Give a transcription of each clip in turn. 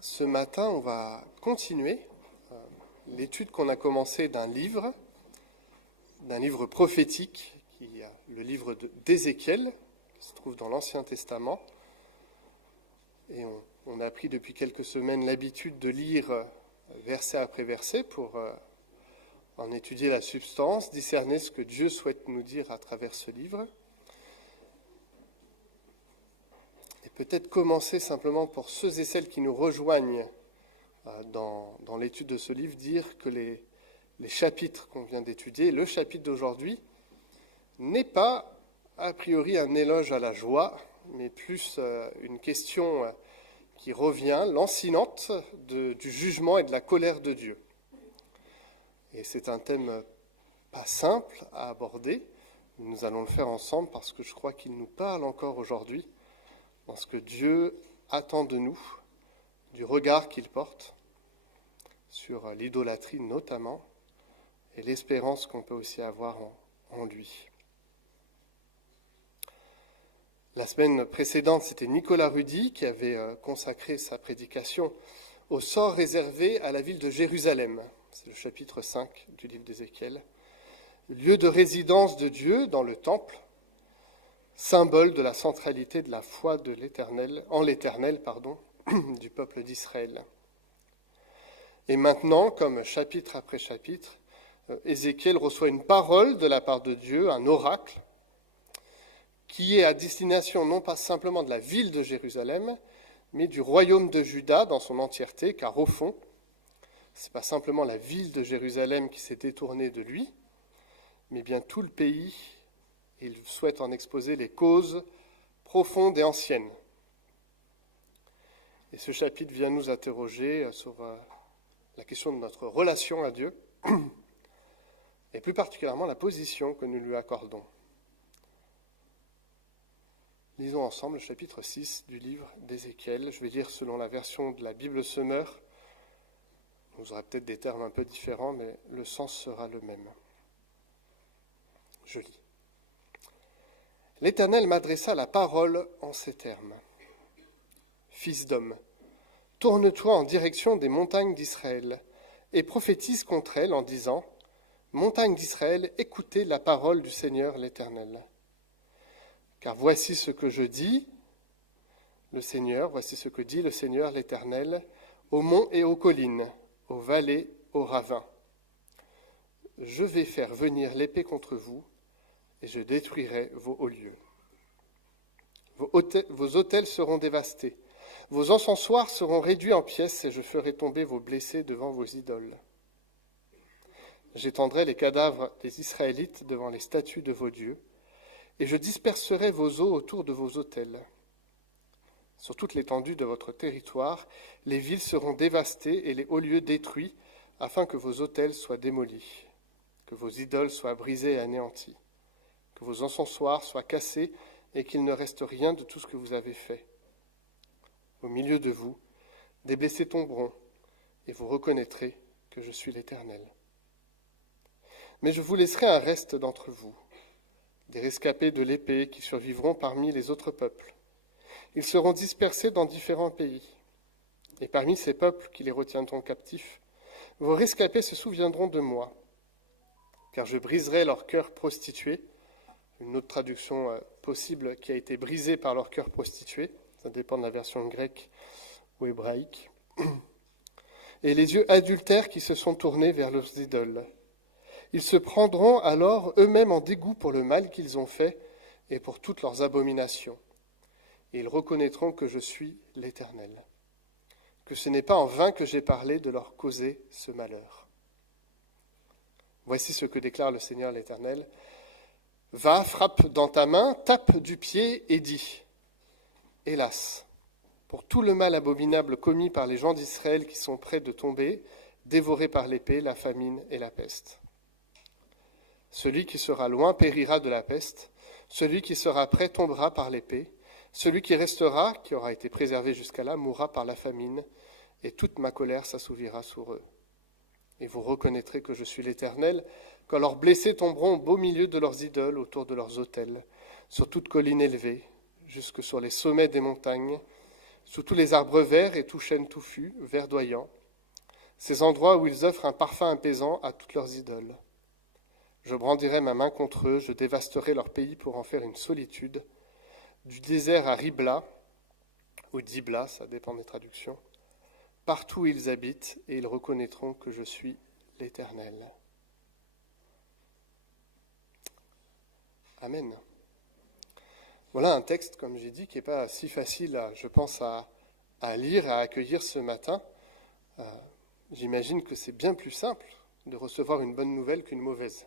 Ce matin, on va continuer l'étude qu'on a commencée d'un livre prophétique, qui est le livre d'Ézéchiel, qui se trouve dans l'Ancien Testament. Et on a pris depuis quelques semaines l'habitude de lire verset après verset pour en étudier la substance, discerner ce que Dieu souhaite nous dire à travers ce livre. Et peut-être commencer simplement pour ceux et celles qui nous rejoignent dans l'étude de ce livre, dire que les chapitres qu'on vient d'étudier, le chapitre d'aujourd'hui, n'est pas a priori un éloge à la joie, mais plus une question qui revient, lancinante, du jugement et de la colère de Dieu. Et c'est un thème pas simple à aborder. Nous allons le faire ensemble parce que je crois qu'il nous parle encore aujourd'hui dans ce que Dieu attend de nous, du regard qu'il porte sur l'idolâtrie notamment, et l'espérance qu'on peut aussi avoir en lui. La semaine précédente, c'était Nicolas Rudy qui avait consacré sa prédication au sort réservé à la ville de Jérusalem. C'est le chapitre 5 du livre d'Ézéchiel. Lieu de résidence de Dieu dans le temple, symbole de la centralité de la foi de l'Éternel, du peuple d'Israël. Et maintenant, comme chapitre après chapitre, Ézéchiel reçoit une parole de la part de Dieu, un oracle, qui est à destination non pas simplement de la ville de Jérusalem, mais du royaume de Juda dans son entièreté, car au fond, ce n'est pas simplement la ville de Jérusalem qui s'est détournée de lui, mais bien tout le pays. Il souhaite en exposer les causes profondes et anciennes. Et ce chapitre vient nous interroger sur la question de notre relation à Dieu, et plus particulièrement la position que nous lui accordons. Lisons ensemble le chapitre 6 du livre d'Ézéchiel. Je vais lire selon la version de la Bible Semeur. Vous aurez peut-être des termes un peu différents, mais le sens sera le même. Je lis. L'Éternel m'adressa la parole en ces termes. Fils d'homme, tourne-toi en direction des montagnes d'Israël et prophétise contre elles en disant : Montagnes d'Israël, écoutez la parole du Seigneur l'Éternel. Car voici ce que je dis, voici ce que dit le Seigneur l'Éternel, aux monts et aux collines, aux vallées, aux ravins. Je vais faire venir l'épée contre vous, et je détruirai vos hauts lieux. Vos autels seront dévastés, vos encensoirs seront réduits en pièces, et je ferai tomber vos blessés devant vos idoles. J'étendrai les cadavres des Israélites devant les statues de vos dieux, et je disperserai vos os autour de vos autels. Sur toute l'étendue de votre territoire, les villes seront dévastées et les hauts lieux détruits, afin que vos autels soient démolis, que vos idoles soient brisées et anéanties, que vos encensoirs soient cassés et qu'il ne reste rien de tout ce que vous avez fait. Au milieu de vous, des blessés tomberont, et vous reconnaîtrez que je suis l'Éternel. Mais je vous laisserai un reste d'entre vous, des rescapés de l'épée qui survivront parmi les autres peuples. Ils seront dispersés dans différents pays. Et parmi ces peuples qui les retiendront captifs, vos rescapés se souviendront de moi, car je briserai leur cœur prostitué. Une autre traduction possible qui a été brisée par leur cœur prostitué, ça dépend de la version grecque ou hébraïque. Et les yeux adultères qui se sont tournés vers leurs idoles. Ils se prendront alors eux-mêmes en dégoût pour le mal qu'ils ont fait et pour toutes leurs abominations. Et ils reconnaîtront que je suis l'Éternel, que ce n'est pas en vain que j'ai parlé de leur causer ce malheur. Voici ce que déclare le Seigneur l'Éternel. Va, frappe dans ta main, tape du pied et dis : Hélas, pour tout le mal abominable commis par les gens d'Israël qui sont près de tomber, dévorés par l'épée, la famine et la peste. Celui qui sera loin périra de la peste, celui qui sera près tombera par l'épée, celui qui restera, qui aura été préservé jusqu'à là, mourra par la famine, et toute ma colère s'assouvira sur eux. Et vous reconnaîtrez que je suis l'Éternel, quand leurs blessés tomberont au beau milieu de leurs idoles, autour de leurs autels, sur toute colline élevée, jusque sur les sommets des montagnes, sous tous les arbres verts et tout chêne touffu, verdoyant, ces endroits où ils offrent un parfum apaisant à toutes leurs idoles. Je brandirai ma main contre eux, je dévasterai leur pays pour en faire une solitude, du désert à Ribla, ou Dibla, ça dépend des traductions, partout où ils habitent, et ils reconnaîtront que je suis l'Éternel. Amen. Voilà un texte, comme j'ai dit, qui n'est pas si facile, je pense, à lire, à accueillir ce matin. J'imagine que c'est bien plus simple de recevoir une bonne nouvelle qu'une mauvaise.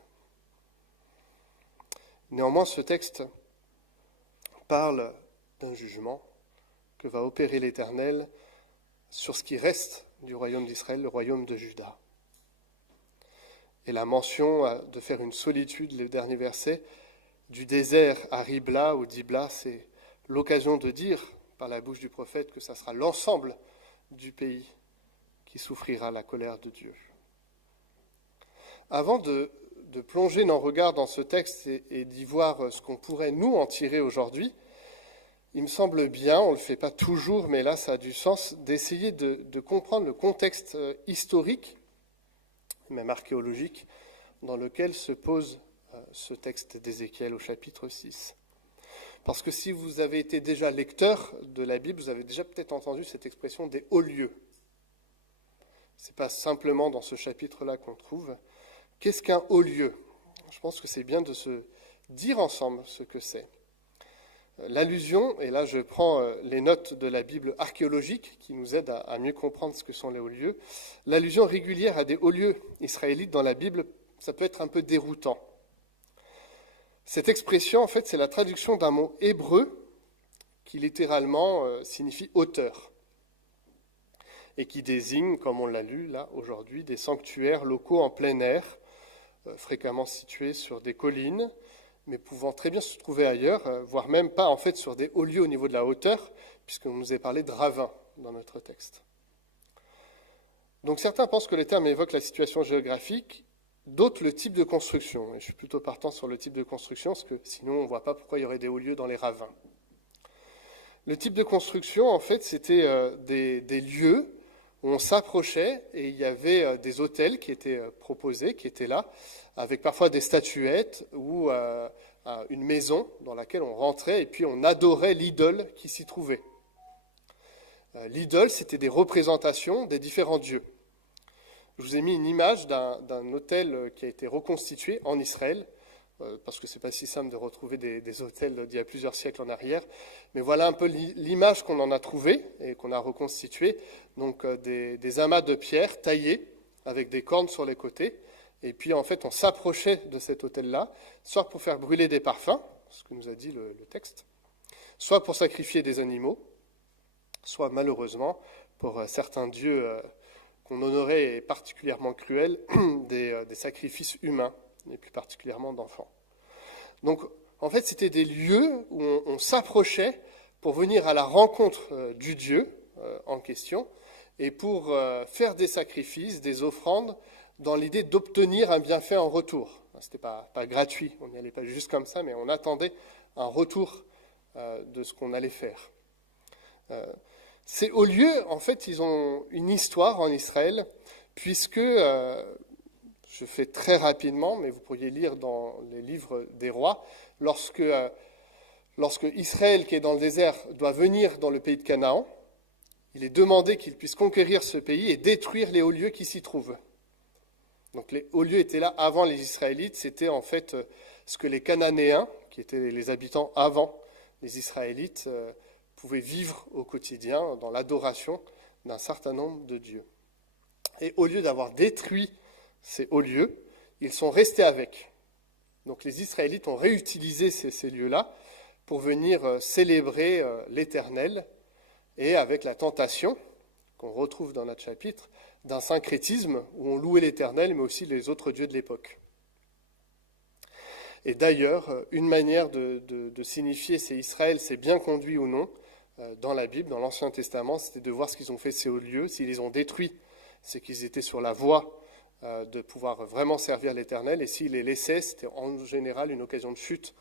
Néanmoins, ce texte parle d'un jugement que va opérer l'Éternel sur ce qui reste du royaume d'Israël, le royaume de Juda. Et la mention de faire une solitude, le dernier verset, du désert à Ribla ou Dibla, c'est l'occasion de dire par la bouche du prophète que ça sera l'ensemble du pays qui souffrira la colère de Dieu. Avant de plonger nos regards dans ce texte et d'y voir ce qu'on pourrait nous en tirer aujourd'hui, il me semble bien, on ne le fait pas toujours, mais là ça a du sens, d'essayer de comprendre le contexte historique, même archéologique, dans lequel se pose ce texte d'Ézéchiel au chapitre 6. Parce que si vous avez été déjà lecteur de la Bible, vous avez déjà peut-être entendu cette expression des hauts lieux. Ce n'est pas simplement dans ce chapitre-là qu'on trouve. Qu'est-ce qu'un haut lieu ? Je pense que c'est bien de se dire ensemble ce que c'est. L'allusion, et là je prends les notes de la Bible archéologique qui nous aident à mieux comprendre ce que sont les hauts lieux, l'allusion régulière à des hauts lieux israélites dans la Bible, ça peut être un peu déroutant. Cette expression, en fait, c'est la traduction d'un mot hébreu qui littéralement signifie hauteur et qui désigne, comme on l'a lu là aujourd'hui, des sanctuaires locaux en plein air, fréquemment situés sur des collines, mais pouvant très bien se trouver ailleurs, voire même pas en fait sur des hauts lieux au niveau de la hauteur, puisqu'on nous a parlé de ravins dans notre texte. Donc certains pensent que les termes évoquent la situation géographique, d'autres le type de construction. Et je suis plutôt partant sur le type de construction, parce que sinon on ne voit pas pourquoi il y aurait des hauts lieux dans les ravins. Le type de construction, en fait, c'était des lieux où on s'approchait et il y avait des autels qui étaient proposés, qui étaient là, avec parfois des statuettes ou une maison dans laquelle on rentrait et puis on adorait l'idole qui s'y trouvait. L'idole, c'était des représentations des différents dieux. Je vous ai mis une image d'un autel qui a été reconstitué en Israël, parce que ce n'est pas si simple de retrouver des autels d'il y a plusieurs siècles en arrière. Mais voilà un peu l'image qu'on en a trouvée et qu'on a reconstituée. Donc des amas de pierre taillés avec des cornes sur les côtés. Et puis en fait, on s'approchait de cet autel-là, soit pour faire brûler des parfums, ce que nous a dit le texte, soit pour sacrifier des animaux, soit malheureusement pour certains dieux qu'on honorait et particulièrement cruels, des sacrifices humains, et plus particulièrement d'enfants. Donc, en fait, c'était des lieux où on s'approchait pour venir à la rencontre du Dieu en question, et pour faire des sacrifices, des offrandes, dans l'idée d'obtenir un bienfait en retour. Ce n'était pas gratuit, on n'y allait pas juste comme ça, mais on attendait un retour de ce qu'on allait faire. Ces hauts lieux, en fait, ils ont une histoire en Israël, puisque, je fais très rapidement, mais vous pourriez lire dans les livres des rois, lorsque Israël, qui est dans le désert, doit venir dans le pays de Canaan, il est demandé qu'il puisse conquérir ce pays et détruire les hauts lieux qui s'y trouvent. Donc les hauts lieux étaient là avant les Israélites, c'était en fait ce que les Cananéens, qui étaient les habitants avant les Israélites, pouvaient vivre au quotidien dans l'adoration d'un certain nombre de dieux. Et au lieu d'avoir détruit ces hauts lieux, ils sont restés avec. Donc les Israélites ont réutilisé ces lieux-là pour venir célébrer l'Éternel, et avec la tentation qu'on retrouve dans notre chapitre d'un syncrétisme où on louait l'Éternel mais aussi les autres dieux de l'époque. Et d'ailleurs, une manière de signifier si Israël s'est bien conduit ou non dans la Bible, dans l'Ancien Testament, c'était de voir ce qu'ils ont fait ces hauts lieux. S'ils les ont détruits, c'est qu'ils étaient sur la voie de pouvoir vraiment servir l'Éternel, et s'ils les laissaient, c'était en général une occasion de chute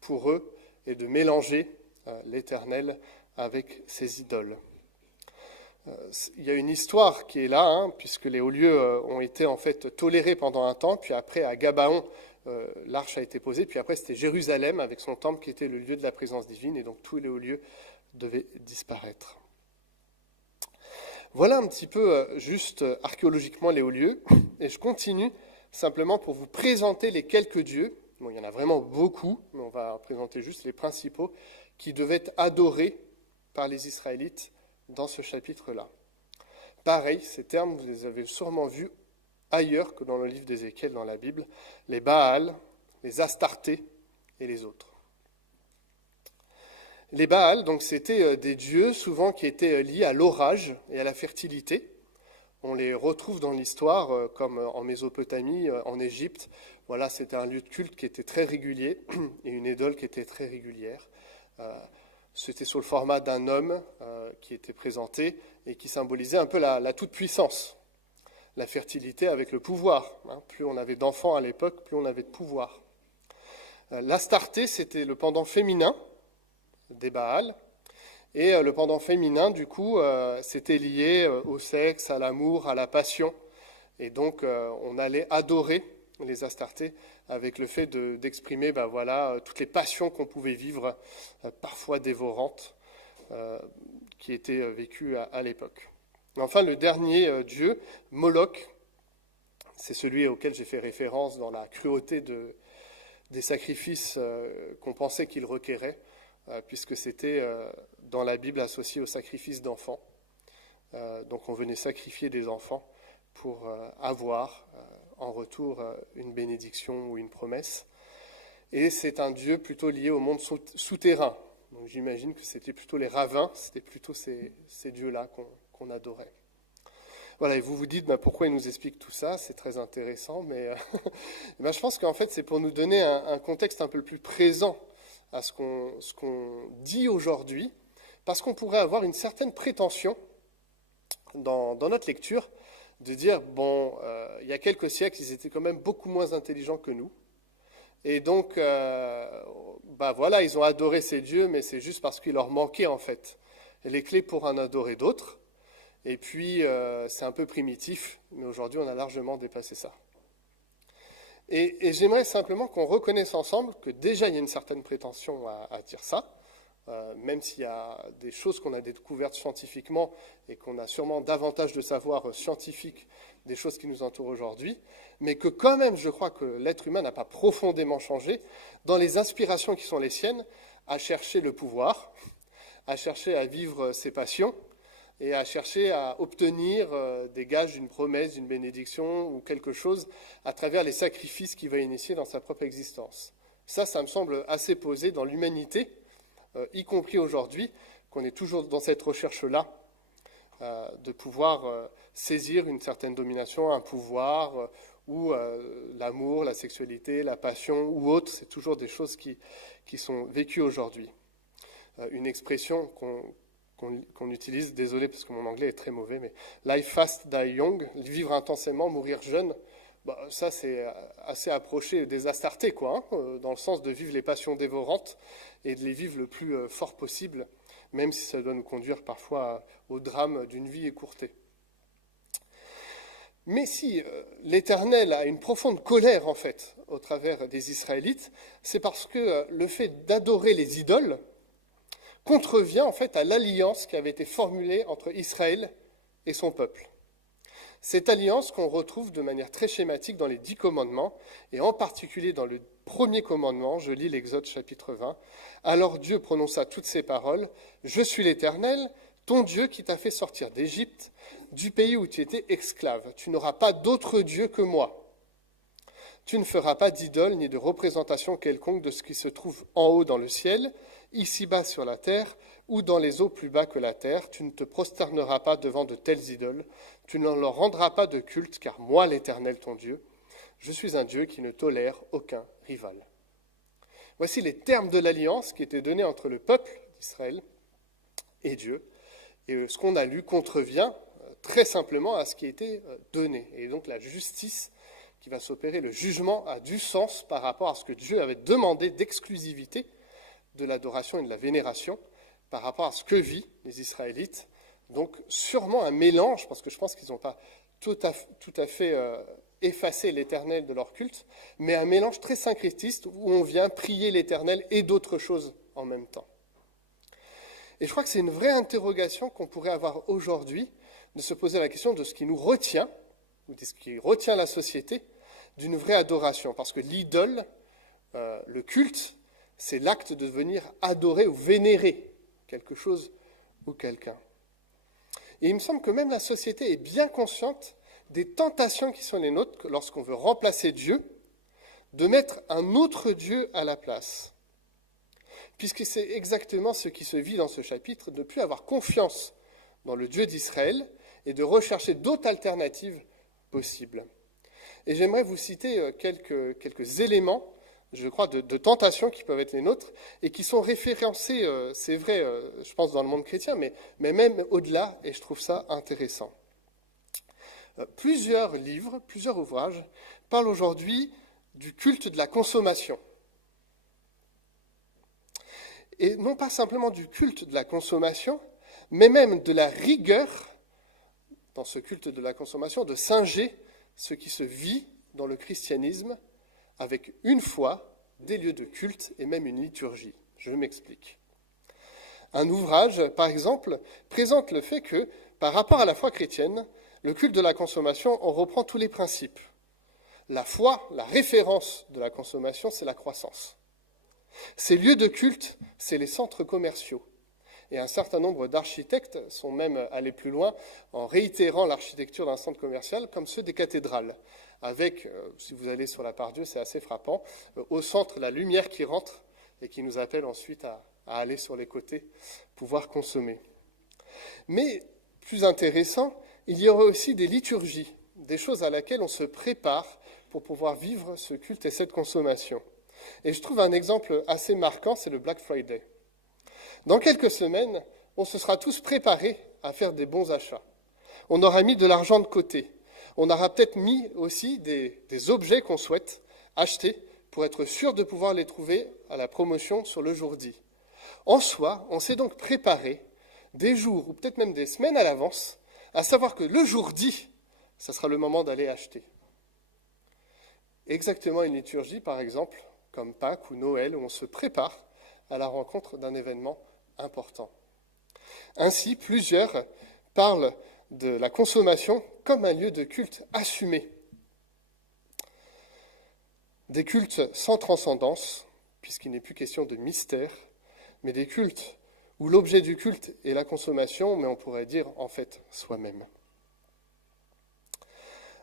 pour eux et de mélanger l'Éternel avec ses idoles. Il y a une histoire qui est là, hein, puisque les hauts lieux ont été en fait tolérés pendant un temps, puis après à Gabaon, l'arche a été posée, puis après c'était Jérusalem avec son temple qui était le lieu de la présence divine, et donc tous les hauts lieux devaient disparaître. Voilà un petit peu juste archéologiquement les hauts lieux, et je continue simplement pour vous présenter les quelques dieux. Bon, il y en a vraiment beaucoup, mais on va présenter juste les principaux qui devaient être adorés par les Israélites dans ce chapitre-là. Pareil, ces termes, vous les avez sûrement vus ailleurs que dans le livre d'Ézéchiel dans la Bible, les Baals, les Astartés et les autres. Les Baals, donc, c'était des dieux souvent qui étaient liés à l'orage et à la fertilité. On les retrouve dans l'histoire, comme en Mésopotamie, en Égypte. Voilà, c'était un lieu de culte qui était très régulier et une idole qui était très régulière. C'était sous le format d'un homme qui était présenté et qui symbolisait un peu la toute-puissance, la fertilité avec le pouvoir. Hein. Plus on avait d'enfants à l'époque, plus on avait de pouvoir. L'Astarté, c'était le pendant féminin des Baals. Et le pendant féminin, du coup, c'était lié au sexe, à l'amour, à la passion. Et donc, on allait adorer les Astartés avec le fait d'exprimer toutes les passions qu'on pouvait vivre, parfois dévorantes, qui étaient vécues à l'époque. Enfin, le dernier dieu, Moloch, c'est celui auquel j'ai fait référence dans la cruauté des sacrifices qu'on pensait qu'il requérait, puisque c'était dans la Bible associé au sacrifice d'enfants. Donc on venait sacrifier des enfants pour avoir en retour une bénédiction ou une promesse. Et c'est un dieu plutôt lié au monde souterrain. Donc j'imagine que c'était plutôt les ravins, c'était plutôt ces dieux-là qu'on adorait. Voilà, et vous vous dites pourquoi il nous explique tout ça, c'est très intéressant, mais je pense qu'en fait c'est pour nous donner un contexte un peu plus présent à ce qu'on dit aujourd'hui, parce qu'on pourrait avoir une certaine prétention dans notre lecture de dire, il y a quelques siècles, ils étaient quand même beaucoup moins intelligents que nous, et donc, ils ont adoré ces dieux, mais c'est juste parce qu'il leur manquait en fait les clés pour en adorer d'autres, et puis c'est un peu primitif, mais aujourd'hui on a largement dépassé ça. Et j'aimerais simplement qu'on reconnaisse ensemble que déjà il y a une certaine prétention à dire ça, même s'il y a des choses qu'on a découvertes scientifiquement et qu'on a sûrement davantage de savoir scientifique des choses qui nous entourent aujourd'hui, mais que quand même je crois que l'être humain n'a pas profondément changé dans les inspirations qui sont les siennes à chercher le pouvoir, à chercher à vivre ses passions, et à chercher à obtenir des gages d'une promesse, d'une bénédiction ou quelque chose à travers les sacrifices qu'il va initier dans sa propre existence. Ça me semble assez posé dans l'humanité, y compris aujourd'hui, qu'on est toujours dans cette recherche-là, de pouvoir saisir une certaine domination, un pouvoir, ou l'amour, la sexualité, la passion ou autre, c'est toujours des choses qui sont vécues aujourd'hui. Une expression qu'on utilise, désolé parce que mon anglais est très mauvais, mais life fast, die young, vivre intensément, mourir jeune, ça c'est assez approché des Astartés, dans le sens de vivre les passions dévorantes et de les vivre le plus fort possible, même si ça doit nous conduire parfois au drame d'une vie écourtée. Mais si l'Éternel a une profonde colère en fait au travers des Israélites, c'est parce que le fait d'adorer les idoles contrevient en fait à l'alliance qui avait été formulée entre Israël et son peuple. Cette alliance qu'on retrouve de manière très schématique dans les 10 commandements, et en particulier dans le premier commandement, je lis l'Exode chapitre 20, « Alors Dieu prononça toutes ces paroles, « Je suis l'Éternel, ton Dieu qui t'a fait sortir d'Égypte, du pays où tu étais esclave. Tu n'auras pas d'autre Dieu que moi. Tu ne feras pas d'idole ni de représentation quelconque de ce qui se trouve en haut dans le ciel, ici-bas sur la terre, ou dans les eaux plus bas que la terre. Tu ne te prosterneras pas devant de telles idoles. Tu ne leur rendras pas de culte, car moi, l'Éternel, ton Dieu, je suis un Dieu qui ne tolère aucun rival. » Voici les termes de l'alliance qui étaient donnés entre le peuple d'Israël et Dieu. Et ce qu'on a lu contrevient très simplement à ce qui a été donné. Et donc la justice qui va s'opérer, le jugement a du sens par rapport à ce que Dieu avait demandé d'exclusivité de l'adoration et de la vénération, par rapport à ce que vivent les Israélites Donc sûrement un mélange, parce que je pense qu'ils n'ont pas tout à fait effacé l'Éternel de leur culte, mais un mélange très syncrétiste où on vient prier l'Éternel et d'autres choses en même temps. Et je crois que c'est une vraie interrogation qu'on pourrait avoir aujourd'hui, de se poser la question de ce qui nous retient, ou de ce qui retient la société, d'une vraie adoration. Parce que l'idole, le culte, c'est l'acte de venir adorer ou vénérer quelque chose ou quelqu'un. Et il me semble que même la société est bien consciente des tentations qui sont les nôtres lorsqu'on veut remplacer Dieu, de mettre un autre Dieu à la place. Puisque c'est exactement ce qui se vit dans ce chapitre, de ne plus avoir confiance dans le Dieu d'Israël et de rechercher d'autres alternatives possibles. Et j'aimerais vous citer quelques éléments, je crois, de tentations qui peuvent être les nôtres et qui sont référencés, c'est vrai, je pense, dans le monde chrétien, mais même au-delà, et je trouve ça intéressant. Plusieurs livres, plusieurs ouvrages parlent aujourd'hui du culte de la consommation. Et non pas simplement du culte de la consommation, mais même de la rigueur dans ce culte de la consommation, de singer ce qui se vit dans le christianisme avec une foi, des lieux de culte et même une liturgie. Je m'explique. Un ouvrage, par exemple, présente le fait que, par rapport à la foi chrétienne, le culte de la consommation, on reprend tous les principes. La foi, la référence de la consommation, c'est la croissance. Ces lieux de culte, c'est les centres commerciaux. Et un certain nombre d'architectes sont même allés plus loin en réitérant l'architecture d'un centre commercial comme ceux des cathédrales, avec, si vous allez sur la Part-Dieu, c'est assez frappant, au centre la lumière qui rentre et qui nous appelle ensuite à aller sur les côtés, pouvoir consommer. Mais, plus intéressant, il y aurait aussi des liturgies, des choses à laquelle on se prépare pour pouvoir vivre ce culte et cette consommation. Et je trouve un exemple assez marquant, c'est le Black Friday. Dans quelques semaines, on se sera tous préparés à faire des bons achats. On aura mis de l'argent de côté. On aura peut-être mis aussi des objets qu'on souhaite acheter pour être sûr de pouvoir les trouver à la promotion sur le jour dit. En soi, on s'est donc préparé des jours ou peut-être même des semaines à l'avance, à savoir que le jour dit, ça sera le moment d'aller acheter. Exactement une liturgie, par exemple, comme Pâques ou Noël, où on se prépare à la rencontre d'un événement important. Ainsi, plusieurs parlent de la consommation comme un lieu de culte assumé. Des cultes sans transcendance, puisqu'il n'est plus question de mystère, mais des cultes où l'objet du culte est la consommation, mais on pourrait dire en fait soi-même.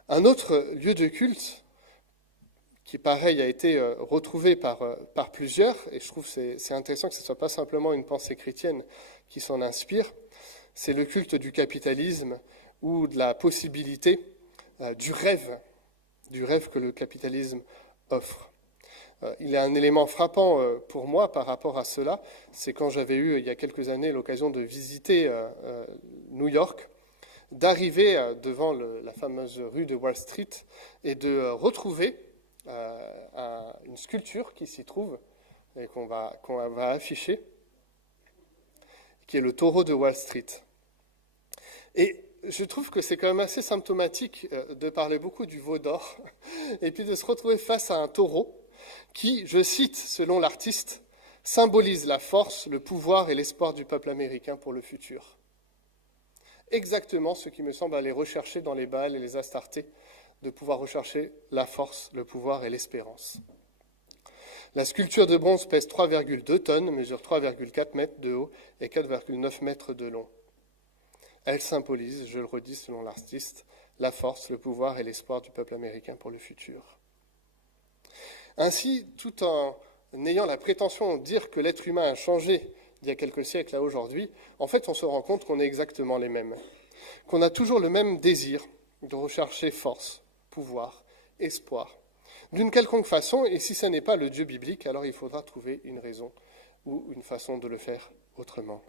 Un autre lieu de culte qui, pareil, a été retrouvé par plusieurs, et je trouve que c'est intéressant que ce ne soit pas simplement une pensée chrétienne qui s'en inspire, c'est le culte du capitalisme ou de la possibilité du rêve que le capitalisme offre. Il y a un élément frappant pour moi par rapport à cela, c'est quand j'avais eu, il y a quelques années, l'occasion de visiter New York, d'arriver devant la fameuse rue de Wall Street et de retrouver une sculpture qui s'y trouve et qu'on va afficher, qui est le taureau de Wall Street. Et je trouve que c'est quand même assez symptomatique de parler beaucoup du veau d'or et puis de se retrouver face à un taureau qui, je cite selon l'artiste, symbolise la force, le pouvoir et l'espoir du peuple américain pour le futur. Exactement ce qui me semble aller rechercher dans les Baals et les Astartés, de pouvoir rechercher la force, le pouvoir et l'espérance. La sculpture de bronze pèse 3,2 tonnes, mesure 3,4 mètres de haut et 4,9 mètres de long. Elle symbolise, je le redis selon l'artiste, la force, le pouvoir et l'espoir du peuple américain pour le futur. Ainsi, tout en ayant la prétention de dire que l'être humain a changé d'il y a quelques siècles à aujourd'hui, en fait, on se rend compte qu'on est exactement les mêmes, qu'on a toujours le même désir de rechercher force, pouvoir, espoir, d'une quelconque façon, et si ce n'est pas le Dieu biblique, alors il faudra trouver une raison ou une façon de le faire autrement.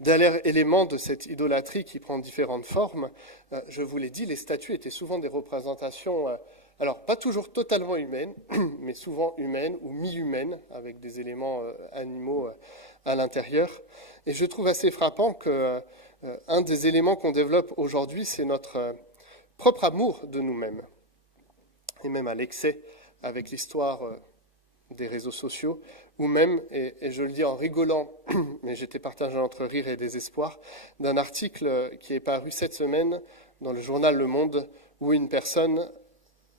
Dernier élément de cette idolâtrie qui prend différentes formes, je vous l'ai dit, les statues étaient souvent des représentations, alors pas toujours totalement humaines, mais souvent humaines ou mi-humaines, avec des éléments animaux à l'intérieur. Et je trouve assez frappant que un des éléments qu'on développe aujourd'hui, c'est notre propre amour de nous-mêmes, et même à l'excès avec l'histoire des réseaux sociaux, ou même, et je le dis en rigolant, mais j'étais partagé entre rire et désespoir, d'un article qui est paru cette semaine dans le journal Le Monde, où une personne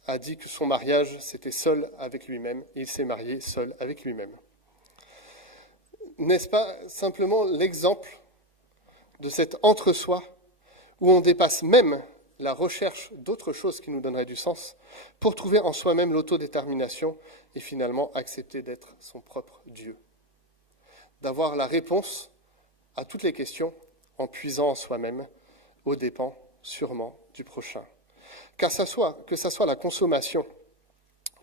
a dit que son mariage, c'était seul avec lui-même, et il s'est marié seul avec lui-même. N'est-ce pas simplement l'exemple de cet entre-soi où on dépasse même la recherche d'autres choses qui nous donneraient du sens pour trouver en soi-même l'autodétermination et finalement accepter d'être son propre Dieu. D'avoir la réponse à toutes les questions en puisant en soi-même, aux dépens sûrement du prochain. Que ça soit la consommation,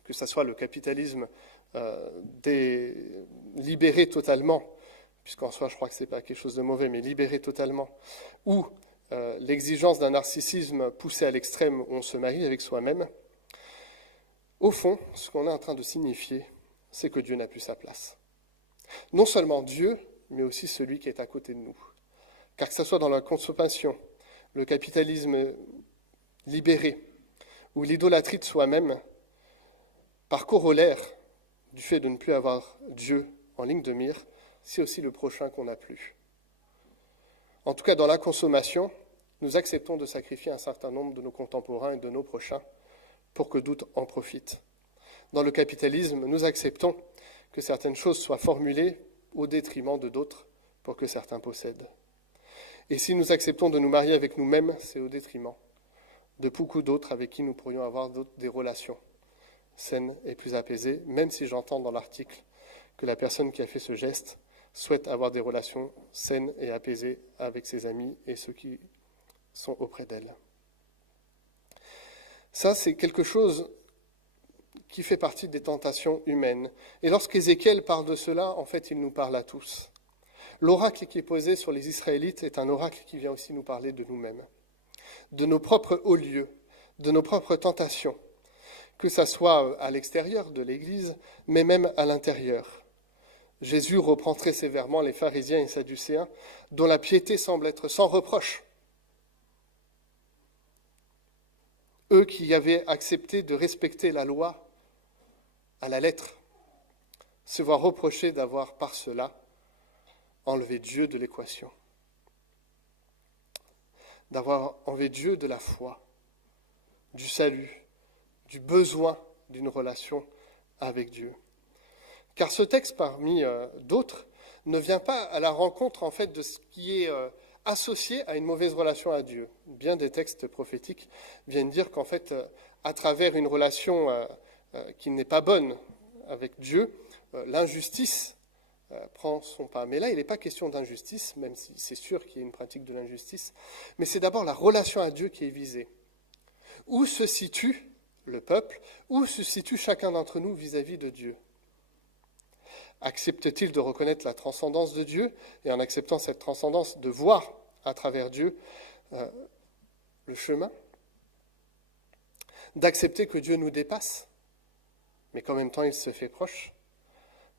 que ça soit le capitalisme libéré totalement, puisqu'en soi je crois que ce n'est pas quelque chose de mauvais, mais libéré totalement, ou l'exigence d'un narcissisme poussé à l'extrême où on se marie avec soi-même, au fond, ce qu'on est en train de signifier, c'est que Dieu n'a plus sa place. Non seulement Dieu, mais aussi celui qui est à côté de nous. Car que ce soit dans la consommation, le capitalisme libéré, ou l'idolâtrie de soi-même, par corollaire du fait de ne plus avoir Dieu en ligne de mire, c'est aussi le prochain qu'on n'a plus. En tout cas, dans la consommation, nous acceptons de sacrifier un certain nombre de nos contemporains et de nos prochains pour que d'autres en profitent. Dans le capitalisme, nous acceptons que certaines choses soient formulées au détriment de d'autres pour que certains possèdent. Et si nous acceptons de nous marier avec nous-mêmes, c'est au détriment de beaucoup d'autres avec qui nous pourrions avoir des relations saines et plus apaisées, même si j'entends dans l'article que la personne qui a fait ce geste souhaite avoir des relations saines et apaisées avec ses amis et ceux qui sont auprès d'elle. Ça, c'est quelque chose qui fait partie des tentations humaines. Et lorsqu'Ézéchiel parle de cela, en fait, il nous parle à tous. L'oracle qui est posé sur les Israélites est un oracle qui vient aussi nous parler de nous-mêmes, de nos propres hauts lieux, de nos propres tentations, que ça soit à l'extérieur de l'Église, mais même à l'intérieur. Jésus reprend très sévèrement les pharisiens et sadducéens, dont la piété semble être sans reproche. Eux qui avaient accepté de respecter la loi à la lettre, se voient reprocher d'avoir par cela enlevé Dieu de l'équation, d'avoir enlevé Dieu de la foi, du salut, du besoin d'une relation avec Dieu. Car ce texte, parmi d'autres, ne vient pas à la rencontre en fait de ce qui est associé à une mauvaise relation à Dieu. Bien des textes prophétiques viennent dire qu'en fait, à travers une relation qui n'est pas bonne avec Dieu, l'injustice prend son pas. Mais là, il n'est pas question d'injustice, même si c'est sûr qu'il y a une pratique de l'injustice, mais c'est d'abord la relation à Dieu qui est visée. Où se situe le peuple? Où se situe chacun d'entre nous vis-à-vis de Dieu? Accepte-t-il de reconnaître la transcendance de Dieu et en acceptant cette transcendance de voir à travers Dieu le chemin? D'accepter que Dieu nous dépasse, mais qu'en même temps il se fait proche?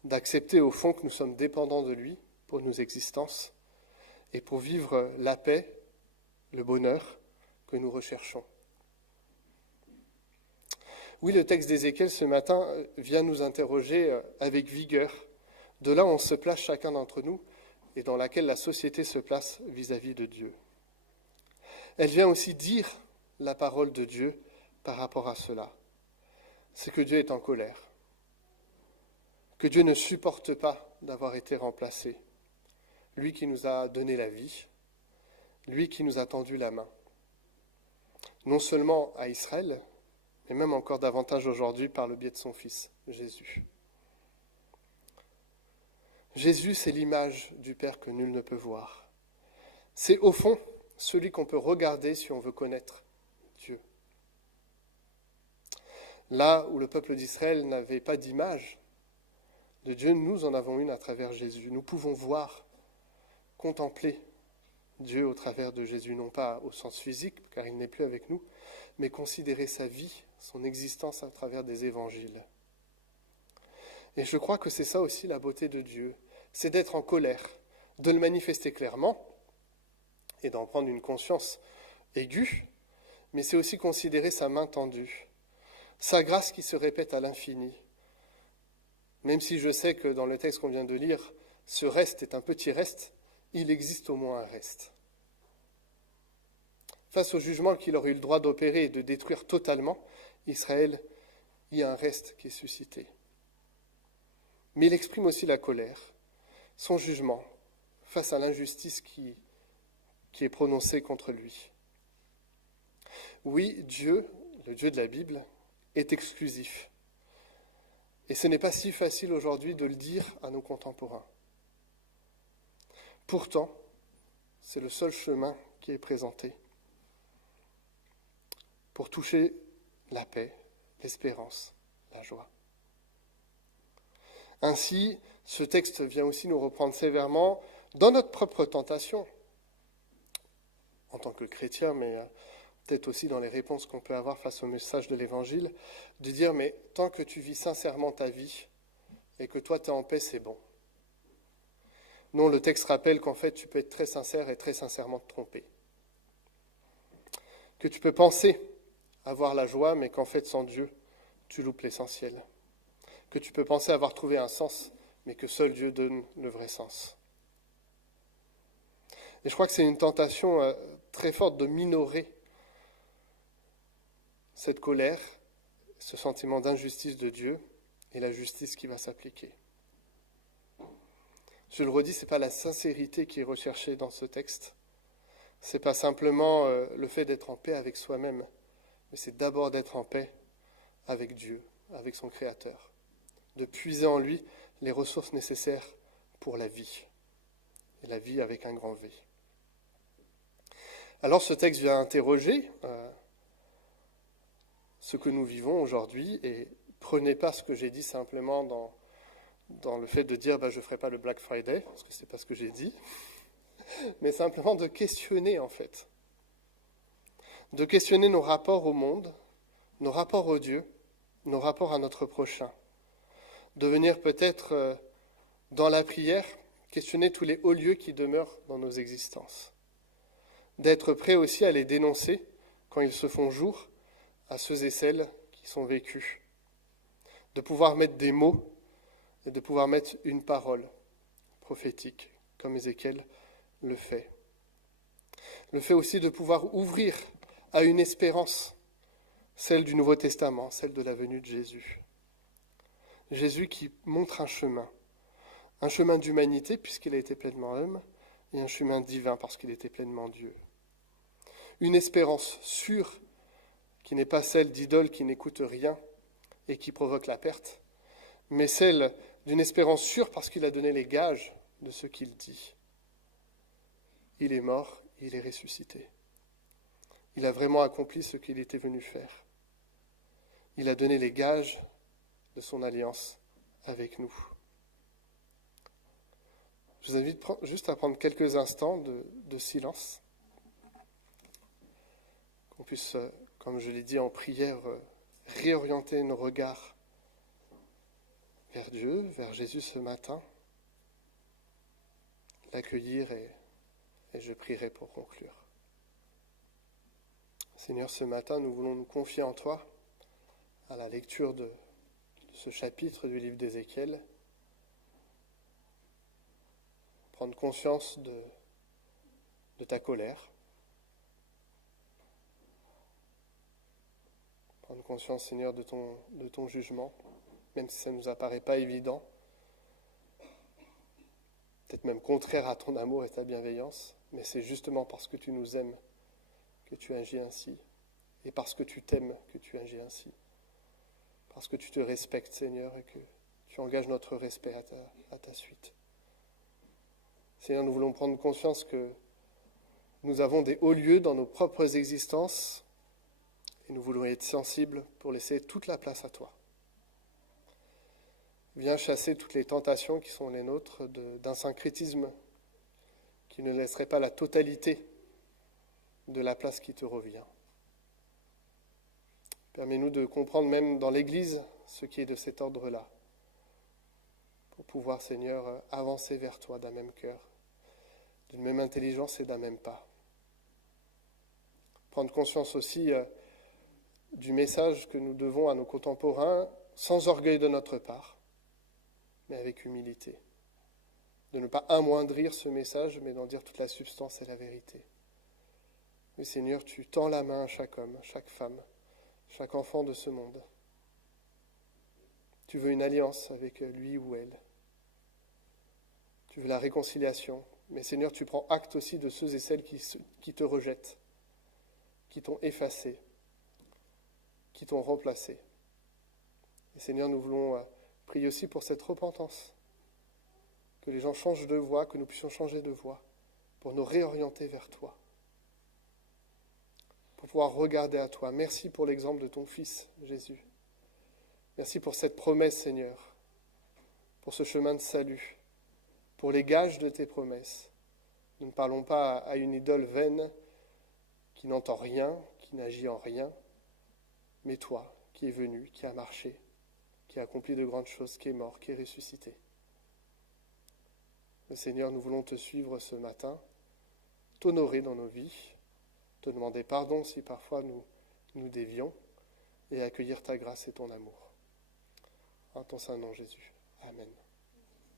D'accepter au fond que nous sommes dépendants de lui pour nos existences et pour vivre la paix, le bonheur que nous recherchons? Oui, le texte d'Ézéchiel ce matin vient nous interroger avec vigueur de là où on se place chacun d'entre nous et dans laquelle la société se place vis-à-vis de Dieu. Elle vient aussi dire la parole de Dieu par rapport à cela. C'est que Dieu est en colère, que Dieu ne supporte pas d'avoir été remplacé, lui qui nous a donné la vie, lui qui nous a tendu la main, non seulement à Israël, mais même encore davantage aujourd'hui par le biais de son Fils, Jésus. Jésus, c'est l'image du Père que nul ne peut voir. C'est au fond celui qu'on peut regarder si on veut connaître Dieu. Là où le peuple d'Israël n'avait pas d'image de Dieu, nous en avons une à travers Jésus. Nous pouvons voir, contempler Dieu au travers de Jésus, non pas au sens physique, car il n'est plus avec nous, mais considérer sa vie, son existence à travers des évangiles. Et je crois que c'est ça aussi la beauté de Dieu, c'est d'être en colère, de le manifester clairement et d'en prendre une conscience aiguë, mais c'est aussi considérer sa main tendue, sa grâce qui se répète à l'infini. Même si je sais que dans le texte qu'on vient de lire, ce reste est un petit reste, il existe au moins un reste. Face au jugement qu'il aurait eu le droit d'opérer et de détruire totalement, Israël, il y a un reste qui est suscité. Mais il exprime aussi la colère, son jugement face à l'injustice qui est prononcée contre lui. Oui, Dieu, le Dieu de la Bible, est exclusif. Et ce n'est pas si facile aujourd'hui de le dire à nos contemporains. Pourtant, c'est le seul chemin qui est présenté pour toucher la paix, l'espérance, la joie. Ainsi, ce texte vient aussi nous reprendre sévèrement dans notre propre tentation, en tant que chrétien, mais peut-être aussi dans les réponses qu'on peut avoir face au message de l'Évangile, de dire, mais tant que tu vis sincèrement ta vie et que toi tu es en paix, c'est bon. Non, le texte rappelle qu'en fait, tu peux être très sincère et très sincèrement te tromper. Que tu peux penser avoir la joie, mais qu'en fait, sans Dieu, tu loupes l'essentiel. Que tu peux penser avoir trouvé un sens, mais que seul Dieu donne le vrai sens. Et je crois que c'est une tentation très forte de minorer cette colère, ce sentiment d'injustice de Dieu et la justice qui va s'appliquer. Je le redis, ce n'est pas la sincérité qui est recherchée dans ce texte. Ce n'est pas simplement le fait d'être en paix avec soi-même, mais c'est d'abord d'être en paix avec Dieu, avec son Créateur, de puiser en lui les ressources nécessaires pour la vie, et la vie avec un grand V. Alors ce texte vient interroger ce que nous vivons aujourd'hui, et prenez pas ce que j'ai dit simplement dans le fait de dire je ne ferai pas le Black Friday, parce que ce n'est pas ce que j'ai dit, mais simplement de questionner en fait. De questionner nos rapports au monde, nos rapports au Dieu, nos rapports à notre prochain. De venir peut-être dans la prière questionner tous les hauts lieux qui demeurent dans nos existences. D'être prêt aussi à les dénoncer quand ils se font jour à ceux et celles qui sont vécus. De pouvoir mettre des mots et de pouvoir mettre une parole prophétique, comme Ézéchiel le fait. Le fait aussi de pouvoir ouvrir à une espérance, celle du Nouveau Testament, celle de la venue de Jésus. Jésus qui montre un chemin d'humanité puisqu'il a été pleinement homme, et un chemin divin parce qu'il était pleinement Dieu. Une espérance sûre qui n'est pas celle d'idoles qui n'écoutent rien et qui provoquent la perte, mais celle d'une espérance sûre parce qu'il a donné les gages de ce qu'il dit. Il est mort, il est ressuscité. Il a vraiment accompli ce qu'il était venu faire. Il a donné les gages de son alliance avec nous. Je vous invite juste à prendre quelques instants de silence, qu'on puisse, comme je l'ai dit en prière, réorienter nos regards vers Dieu, vers Jésus ce matin, l'accueillir et je prierai pour conclure. Seigneur, ce matin, nous voulons nous confier en toi à la lecture de ce chapitre du livre d'Ézéchiel, prendre conscience de ta colère, prendre conscience, Seigneur, de ton jugement, même si ça ne nous apparaît pas évident, peut-être même contraire à ton amour et ta bienveillance, mais c'est justement parce que tu nous aimes que tu agis ainsi, et parce que tu t'aimes que tu agis ainsi, parce que tu te respectes, Seigneur, et que tu engages notre respect à ta suite. Seigneur, nous voulons prendre conscience que nous avons des hauts lieux dans nos propres existences, et nous voulons être sensibles pour laisser toute la place à toi. Viens chasser toutes les tentations qui sont les nôtres d'un syncrétisme qui ne laisserait pas la totalité de la place qui te revient. Permets-nous de comprendre même dans l'Église ce qui est de cet ordre-là, pour pouvoir, Seigneur, avancer vers toi d'un même cœur, d'une même intelligence et d'un même pas. Prendre conscience aussi du message que nous devons à nos contemporains, sans orgueil de notre part, mais avec humilité. De ne pas amoindrir ce message, mais d'en dire toute la substance et la vérité. Oui, Seigneur, tu tends la main à chaque homme, à chaque femme, chaque enfant de ce monde. Tu veux une alliance avec lui ou elle. Tu veux la réconciliation. Mais Seigneur, tu prends acte aussi de ceux et celles qui te rejettent, qui t'ont effacé, qui t'ont remplacé. Et Seigneur, nous voulons prier aussi pour cette repentance. Que les gens changent de voie, que nous puissions changer de voie, pour nous réorienter vers toi. Pour pouvoir regarder à toi. Merci pour l'exemple de ton Fils, Jésus. Merci pour cette promesse, Seigneur, pour ce chemin de salut, pour les gages de tes promesses. Nous ne parlons pas à une idole vaine qui n'entend rien, qui n'agit en rien, mais toi, qui es venu, qui a marché, qui a accompli de grandes choses, qui est mort, qui est ressuscité. Mais Seigneur, nous voulons te suivre ce matin, t'honorer dans nos vies, te demander pardon si parfois nous dévions, et accueillir ta grâce et ton amour. En ton saint nom, Jésus. Amen.